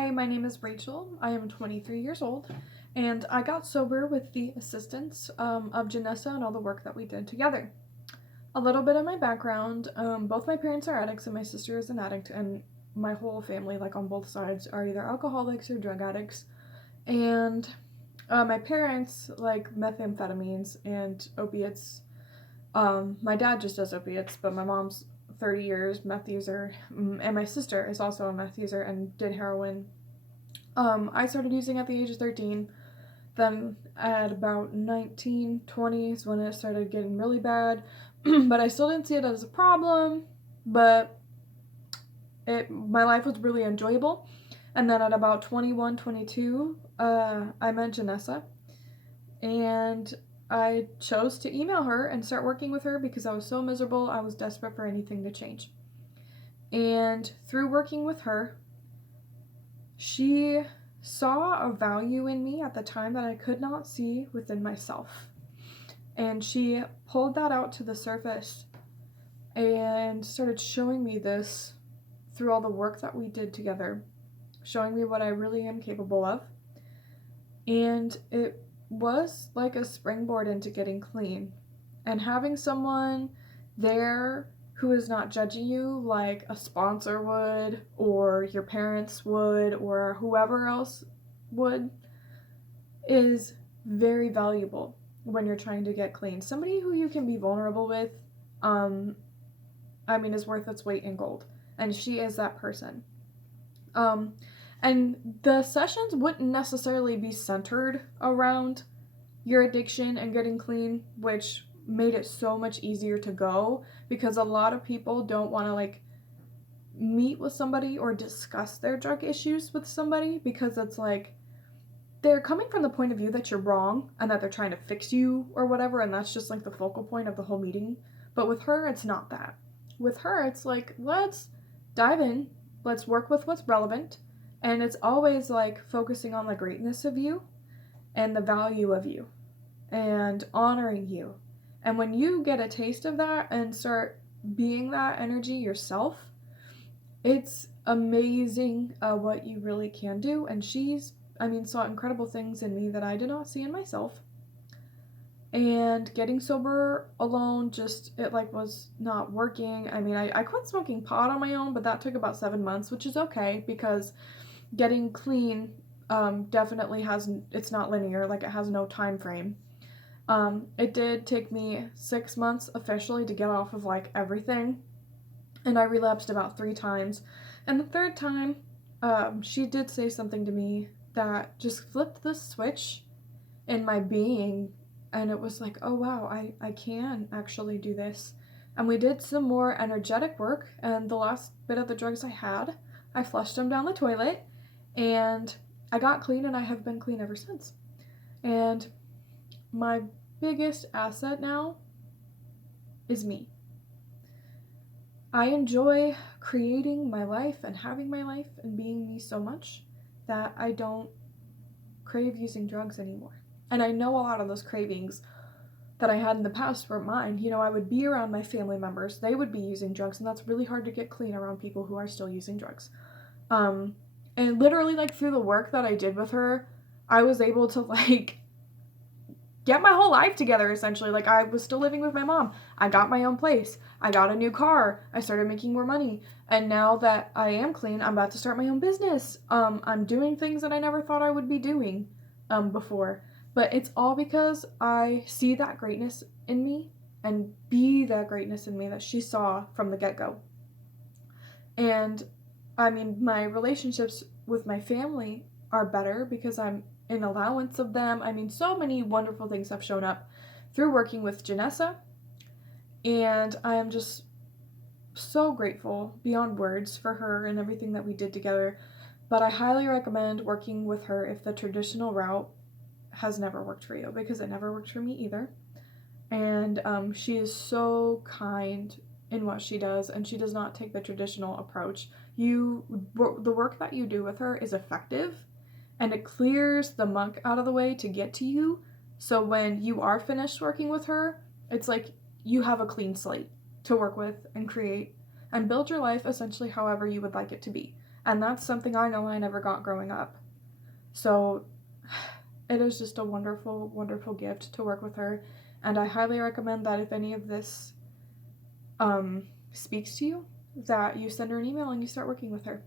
Hi, my name is Rachel. I am 23 years old, and I got sober with the assistance of Janessa and all the work that we did together. A little bit of my background, both my parents are addicts and my sister is an addict, and my whole family, like on both sides, are either alcoholics or drug addicts. And my parents like methamphetamines and opiates. My dad just does opiates, but my mom's 30 years meth user, and my sister is also a meth user and did heroin. I started using at the age of 13. Then at about 19, 20 is when it started getting really bad, but I still didn't see it as a problem, but my life was really enjoyable. And then at about 21, 22, I met Janessa, and I chose to email her and start working with her because I was so miserable. I was desperate for anything to change. And through working with her, she saw a value in me at the time that I could not see within myself. And she pulled that out to the surface and started showing me this through all the work that we did together, showing me what I really am capable of. And it was like a springboard into getting clean. And having someone there who is not judging you like a sponsor would, or your parents would, or whoever else would, is very valuable when you're trying to get clean. Somebody who you can be vulnerable with, is worth its weight in gold. And she is that person. And the sessions wouldn't necessarily be centered around your addiction and getting clean, which made it so much easier to go, because a lot of people don't want to meet with somebody or discuss their drug issues with somebody, because it's they're coming from the point of view that you're wrong and that they're trying to fix you or whatever, and that's just the focal point of the whole meeting. But with her, it's not that. With her, it's let's dive in, let's work with what's relevant, and it's always focusing on the greatness of you and the value of you and honoring you. And when you get a taste of that and start being that energy yourself, it's amazing what you really can do. And she's saw incredible things in me that I did not see in myself. And getting sober alone, it was not working. I quit smoking pot on my own, but that took about 7 months, which is okay, because getting clean definitely it's not linear, it has no time frame. It did take me 6 months officially to get off of everything, and I relapsed about 3 times. And the third time, she did say something to me that just flipped the switch in my being, and it was oh wow, I can actually do this. And we did some more energetic work, and the last bit of the drugs I flushed them down the toilet, and I got clean, and I have been clean ever since. And my biggest asset now is me. I enjoy creating my life and having my life and being me so much that I don't crave using drugs anymore. And I know a lot of those cravings that I had in the past were mine. I would be around my family members, they would be using drugs, and that's really hard to get clean around people who are still using drugs. And literally, through the work that I did with her, I was able to get my whole life together, essentially. I was still living with my mom. I got my own place. I got a new car. I started making more money. And now that I am clean, I'm about to start my own business. I'm doing things that I never thought I would be doing before. But it's all because I see that greatness in me and be that greatness in me that she saw from the get-go. And my relationships with my family are better because I'm in allowance of them. So many wonderful things have shown up through working with Janessa, and I am just so grateful beyond words for her and everything that we did together. But I highly recommend working with her if the traditional route has never worked for you, because it never worked for me either. And she is so kind in what she does, and she does not take the traditional approach. The work that you do with her is effective, and it clears the muck out of the way to get to you. So when you are finished working with her, it's you have a clean slate to work with and create and build your life essentially however you would like it to be. And that's something I know I never got growing up. So it is just a wonderful, wonderful gift to work with her. And I highly recommend that if any of this speaks to you, that you send her an email and you start working with her.